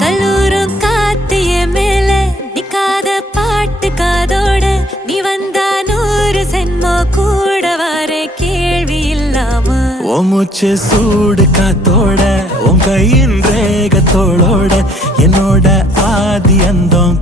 கல்லூரும் காத்திய மேல நிக்காத பாட்டு காதோட நீ வந்தா 100 சென்மோ கூட வர கேள்வி இல்லாம மூச்சு சூடு காத்தோட உன் கையின் ரேகத்தோளோட என்னோட ஆதி அந்தம்